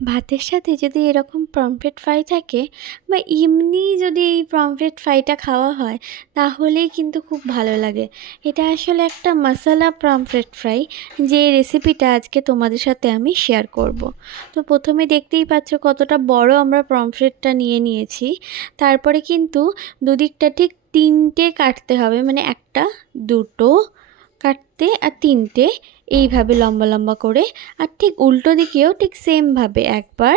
ভাতের সাথে যদি এরকম পমফ্রেট ফ্রাই থাকে বা এমনি যদি এই পমফ্রেট ফ্রাইটা খাওয়া হয় তাহলেই কিন্তু খুব ভালো লাগে। এটা আসলে একটা মশালা পমফ্রেট ফ্রাই, যে রেসিপিটা আজকে তোমাদের সাথে আমি শেয়ার করব। তো প্রথমে দেখতেই পাচ্ছ কতটা বড় আমরা পমফ্রেটটা নিয়ে নিয়েছি। তারপরে কিন্তু দুদিকটা ঠিক তিনটে কাটতে হবে, মানে একটা, দুটো কাটতে আর তিনটে এইভাবে লম্বা লম্বা করে। আর ঠিক উল্টো দিকেও ঠিক সেমভাবে একবার,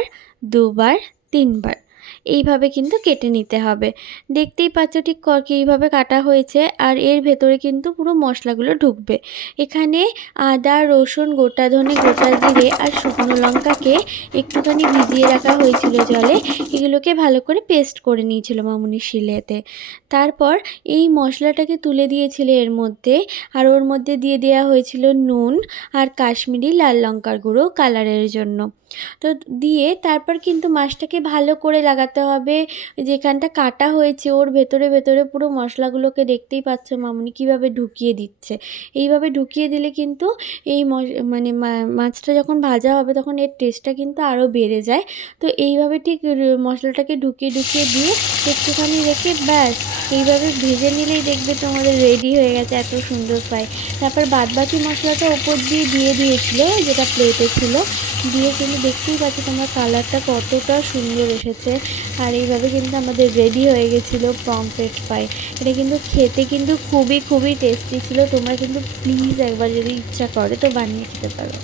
দুবার, তিনবার এইভাবে কিন্তু কেটে নিতে হবে। দেখতেই পাচ্ছ ঠিক কীভাবে কাটা হয়েছে। আর এর ভেতরে কিন্তু পুরো মশলাগুলো ঢুকবে। এখানে আদা, রসুন, গোটা ধনে, গোটা জিরে আর শুকনো লঙ্কাকে একটুখানি ভিজিয়ে রাখা হয়েছিল জলে। এগুলোকে ভালো করে পেস্ট করে নিয়েছিল মামুনি শিলেতে। তারপর এই মশলাটাকে তুলে দিয়েছিল এর মধ্যে। আর ওর মধ্যে দিয়ে দেওয়া হয়েছিল নুন আর কাশ্মীরি লাল লঙ্কার গুঁড়ো কালারের জন্য। তো দিয়ে তারপর কিন্তু মাছটাকে ভালো করে লাগাতে হবে। যেখানটা কাটা হয়েছে ওর ভেতরে ভেতরে পুরো মশলাগুলোকে দেখতেই পাচ্ছ মামুনি কীভাবে ঢুকিয়ে দিচ্ছে। এইভাবে ঢুকিয়ে দিলে কিন্তু এই মানে মাছটা যখন ভাজা হবে তখন এর টেস্টটা কিন্তু আরও বেড়ে যায়। তো এইভাবে ঠিক মশলাটাকে ঢুকিয়ে ঢুকিয়ে দিয়ে একটুখানি রেখে ব্যাস এইভাবে ভেজে নিলেই দেখবে তোমাদের রেডি হয়ে গেছে এত সুন্দর ফ্রাই। তারপর বাদবাকি মশলাটা ওপর দিয়ে দিয়েছিল, যেটা প্লেটে ছিল। দিয়ে কিন্তু দেখতেই পাচ্ছ তোমরা কালারটা কতটা সুন্দর এসেছে। আর এইভাবে কিন্তু আমাদের রেডি হয়ে গেছিলো পমফ্রেট ফ্রাই। এটা কিন্তু খেতে কিন্তু খুবই খুবই টেস্টি ছিল। তোমরা কিন্তু প্লিজ একবার যদি ইচ্ছা করে তো বানিয়ে খেতে পারো।